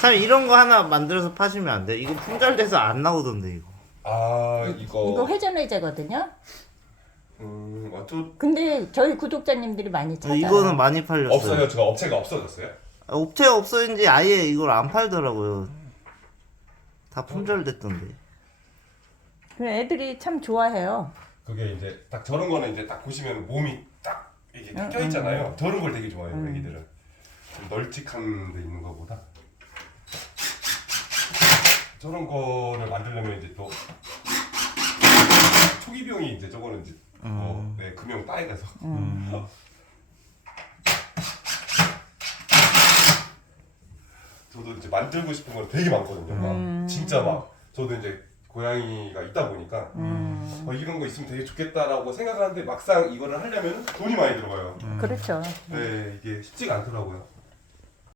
참 이런 거 하나 만들어서 파시면 안 돼? 이거 품절돼서 안 나오던데 이거. 아 이거 회전 의자거든요. 어쩌 근데 저희 구독자님들이 많이 찾아요. 이거는 많이 팔렸어요. 없어요. 저 업체가 없어졌어요? 업체가 없어진지 아예 이걸 안 팔더라고요. 다 품절됐던데. 애들이 참 좋아해요. 그게 이제 딱 저런 거는 이제 딱 보시면 몸이 딱 이게 껴 있잖아요. 저런 걸 되게 좋아해요. 애기들은 좀 널찍한 데 있는 거보다 저런 거를 만들려면 이제 또 초기 비용이 이제 저거는 이제 네, 금융 따이가서 저도 이제 만들고 싶은 건 되게 많거든요. 막 진짜 막 저도 이제 고양이가 있다 보니까 이런 거 있으면 되게 좋겠다라고 생각하는데 막상 이거를 하려면 돈이 많이 들어가요. 그렇죠. 네, 이게 쉽지가 않더라고요.